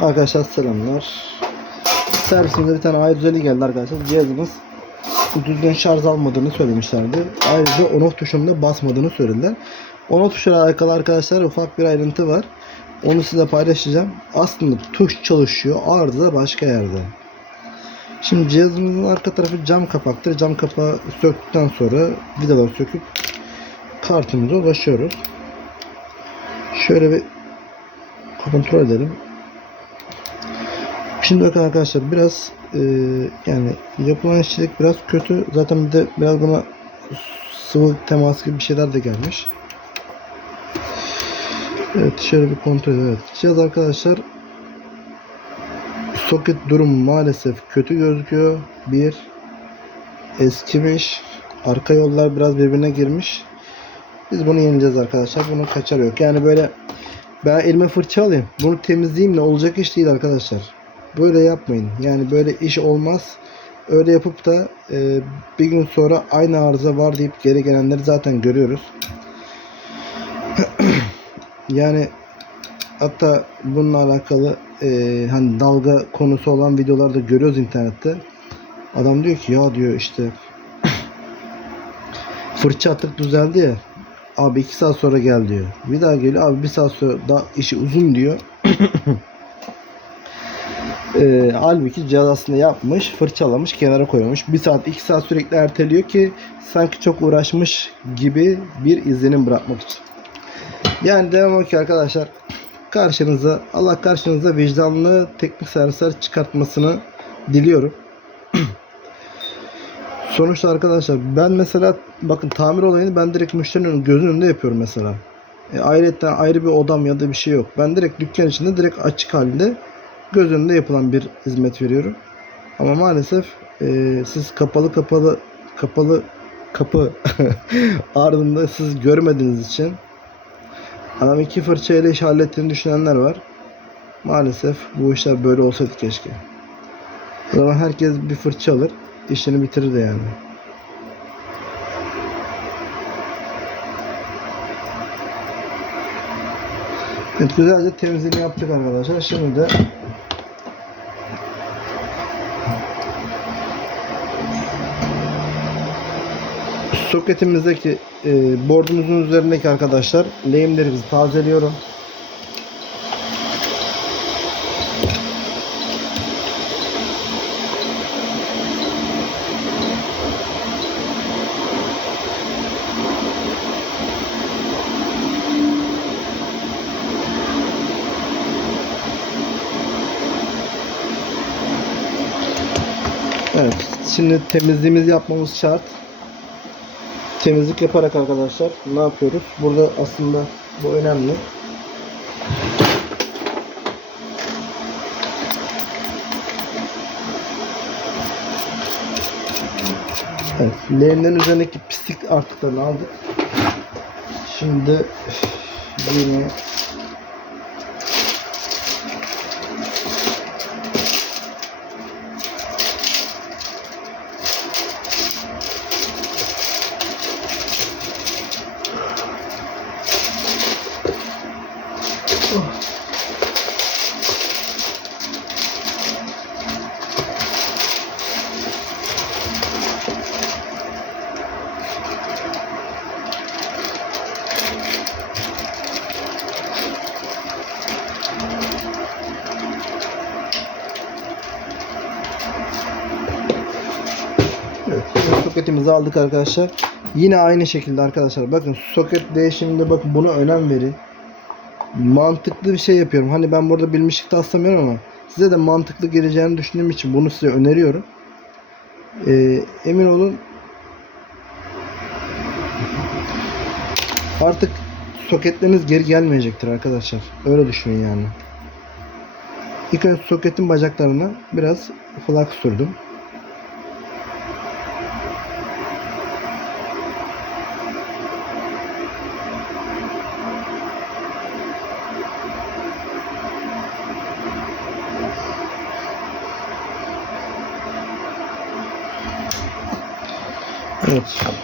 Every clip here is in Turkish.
Arkadaşlar selamlar. Servisimizde bir tane A150 geldi arkadaşlar. Cihazımız düzgün şarj almadığını söylemişlerdi. Ayrıca on off tuşunda basmadığını söylediler. On off tuşuyla alakalı arkadaşlar ufak bir ayrıntı var. Onu size paylaşacağım. Aslında tuş çalışıyor. Arıza başka yerde. Şimdi cihazımızın arka tarafı cam kapaktır. Cam kapağı söktükten sonra vidaları söküp kartımıza ulaşıyoruz. Şöyle bir kontrol edelim. Şimdi bakın arkadaşlar biraz e, yani yapılan işçilik biraz kötü. Zaten bir de biraz buna sıvı temas gibi bir şeyler de gelmiş. Evet şöyle bir kontrol. Evet. Cihaz arkadaşlar soket durumu maalesef kötü gözüküyor. Bir eskimiş. Arka yollar biraz birbirine girmiş. Biz bunu yeneceğiz arkadaşlar. Bunun kaçarı yok. Yani böyle ben elime fırça alayım. Bunu temizleyeyim de olacak iş değil arkadaşlar. Böyle yapmayın. Yani böyle iş olmaz. Öyle yapıp da e, bir gün sonra aynı arıza var deyip geri gelenleri zaten görüyoruz. yani hatta bununla alakalı e, hani dalga konusu olan videolarda görüyoruz internette. Adam diyor ki ya diyor işte fırça attık düzeldi ya. Abi iki saat sonra gel diyor. Bir daha geliyor. Abi bir saat sonra daha işi uzun diyor. Ee, halbuki cihaz aslında yapmış, fırçalamış, kenara koymuş. Bir saat, iki saat sürekli erteliyor ki sanki çok uğraşmış gibi bir izlenim bırakmak için. Yani devam ki arkadaşlar karşınıza Allah karşınıza vicdanlı teknik servisler çıkartmasını diliyorum. Sonuçta arkadaşlar ben mesela bakın tamir olayını ben direkt müşterinin gözünün önünde yapıyorum mesela. E, ayrıca ayrı bir odam ya da bir şey yok. Ben direkt dükkan içinde direkt açık halinde göz önünde yapılan bir hizmet veriyorum. Ama maalesef e, siz kapalı kapalı kapalı kapı ardında siz görmediğiniz için adam iki fırçayla iş hallettiğini düşünenler var. Maalesef bu işler böyle olsaydı keşke. O zaman herkes bir fırça alır, işini bitirir de yani. Evet güzelce temizliğini yaptık arkadaşlar. Şimdi de soketimizdeki e, bordumuzun üzerindeki arkadaşlar lehimlerimizi tazeliyorum. Evet. Şimdi temizliğimizi yapmamız şart. Temizlik yaparak arkadaşlar ne yapıyoruz? Burada aslında bu önemli. Evet, leğenin üzerindeki pislik artıklarını aldık. Şimdi yine soketimizi aldık arkadaşlar. Yine aynı şekilde arkadaşlar. Bakın soket değişiminde bakın buna önem verin. Mantıklı bir şey yapıyorum. Hani ben burada bilmişlik taslamıyorum ama size de mantıklı geleceğini düşündüğüm için bunu size öneriyorum. Ee, emin olun artık soketleriniz geri gelmeyecektir arkadaşlar. Öyle düşünün yani. İlk önce soketin bacaklarına biraz flak sürdüm. Yep.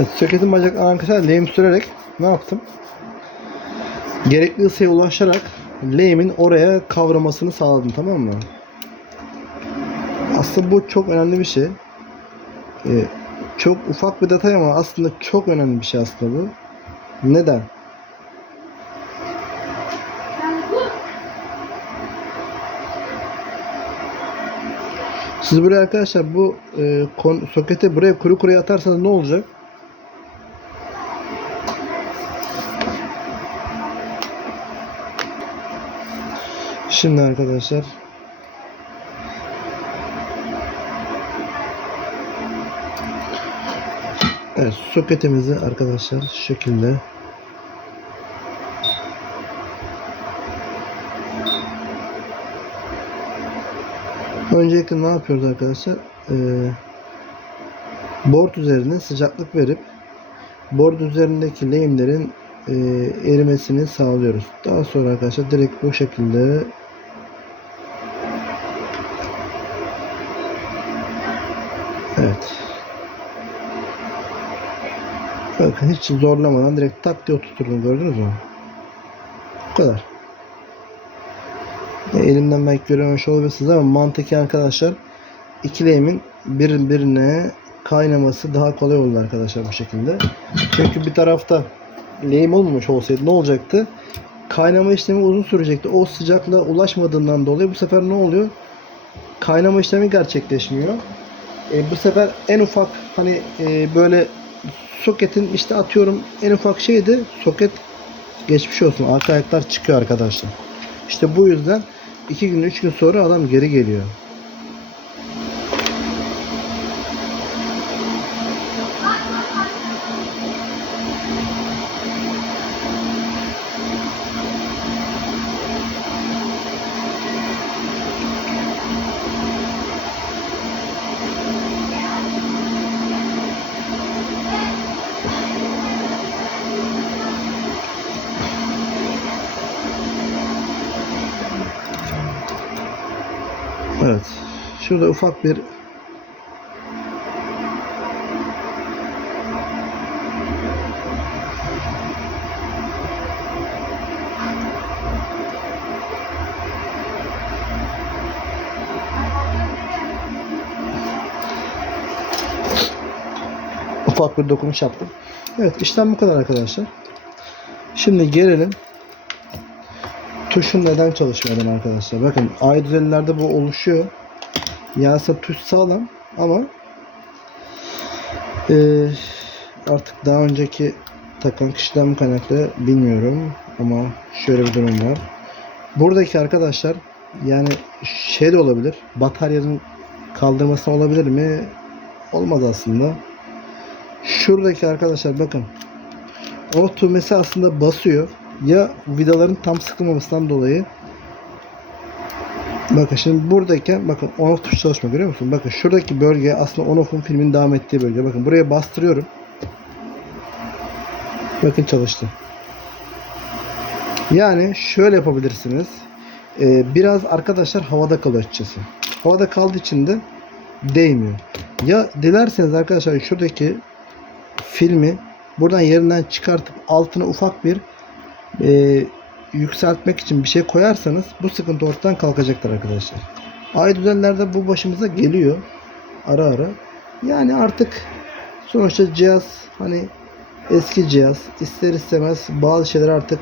Evet, soketin bacaklarını arkadaşlar lehim sürerek ne yaptım? Gerekli ısıya ulaşarak lehimin oraya kavramasını sağladım tamam mı? Aslında bu çok önemli bir şey. Ee, çok ufak bir detay ama aslında çok önemli bir şey aslında bu. Neden? Siz buraya arkadaşlar bu e, kon, soketi buraya kuru kuruya atarsanız ne olacak? Şimdi arkadaşlar Evet soketimizi arkadaşlar şu şekilde Öncelikle ne yapıyoruz arkadaşlar? Ee, board üzerine sıcaklık verip board üzerindeki lehimlerin e, erimesini sağlıyoruz. Daha sonra arkadaşlar direkt bu şekilde Evet. Bakın hiç zorlamadan direkt tak diye oturturdum gördünüz mü? Bu kadar. Ya elimden belki görememiş olabilirsiniz ama mantıki arkadaşlar iki lehimin birbirine kaynaması daha kolay oldu arkadaşlar bu şekilde. Çünkü bir tarafta lehim olmamış olsaydı ne olacaktı? Kaynama işlemi uzun sürecekti. O sıcaklığa ulaşmadığından dolayı bu sefer ne oluyor? Kaynama işlemi gerçekleşmiyor. E, bu sefer en ufak hani e, böyle soketin işte atıyorum en ufak şeydi soket geçmiş olsun arka ayaklar çıkıyor arkadaşlar. İşte bu yüzden 2 gün 3 gün sonra adam geri geliyor. Evet. Şurada ufak bir ufak bir dokunuş yaptım. Evet işlem bu kadar arkadaşlar. Şimdi gelelim tuşun neden çalışmadan arkadaşlar. Bakın ay düzenlerde bu oluşuyor. Aslında tuş sağlam ama eee, artık daha önceki takan kişiden mi kaynaklı bilmiyorum ama şöyle bir durum var. Buradaki arkadaşlar yani şey de olabilir. Bataryanın kaldırması olabilir mi? Olmaz aslında. Şuradaki arkadaşlar bakın. O tümesi aslında basıyor. Ya vidaların tam sıkılmamasından dolayı Bakın şimdi buradayken bakın on off tuşu çalışma görüyor musun? Bakın şuradaki bölge aslında on off'un filmin devam ettiği bölge. Bakın buraya bastırıyorum. Bakın çalıştı. Yani şöyle yapabilirsiniz. Ee, biraz arkadaşlar havada kalıyor açıkçası. Havada kaldığı için de değmiyor. Ya dilerseniz arkadaşlar şuradaki filmi buradan yerinden çıkartıp altına ufak bir e, yükseltmek için bir şey koyarsanız bu sıkıntı ortadan kalkacaktır arkadaşlar. Ay düzenlerde bu başımıza geliyor. Ara ara. Yani artık sonuçta cihaz hani eski cihaz ister istemez bazı şeyler artık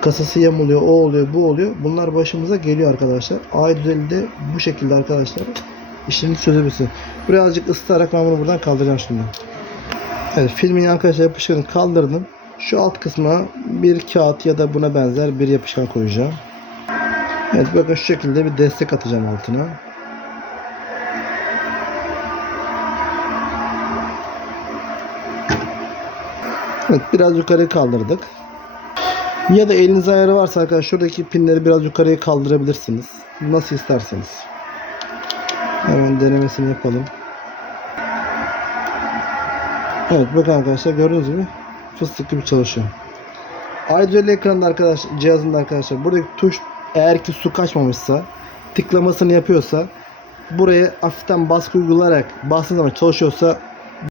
kasası yamuluyor, o oluyor, bu oluyor. Bunlar başımıza geliyor arkadaşlar. Ay düzeni de bu şekilde arkadaşlar. İşini çözebilirsin. Buraya azıcık ısıtarak ben bunu buradan kaldıracağım şimdi. Evet filmin arkadaşlar yapışkanı kaldırdım. Şu alt kısma bir kağıt ya da buna benzer bir yapışkan koyacağım. Evet bakın şu şekilde bir destek atacağım altına. Evet biraz yukarı kaldırdık. Ya da eliniz ayarı varsa arkadaşlar şuradaki pinleri biraz yukarıya kaldırabilirsiniz. Nasıl isterseniz. Hemen denemesini yapalım. Evet bakın arkadaşlar gördüğünüz gibi fıstık gibi çalışıyor. Aydüzel ekranda arkadaş cihazında arkadaşlar buradaki tuş eğer ki su kaçmamışsa tıklamasını yapıyorsa buraya hafiften baskı uygulayarak bastığınız zaman çalışıyorsa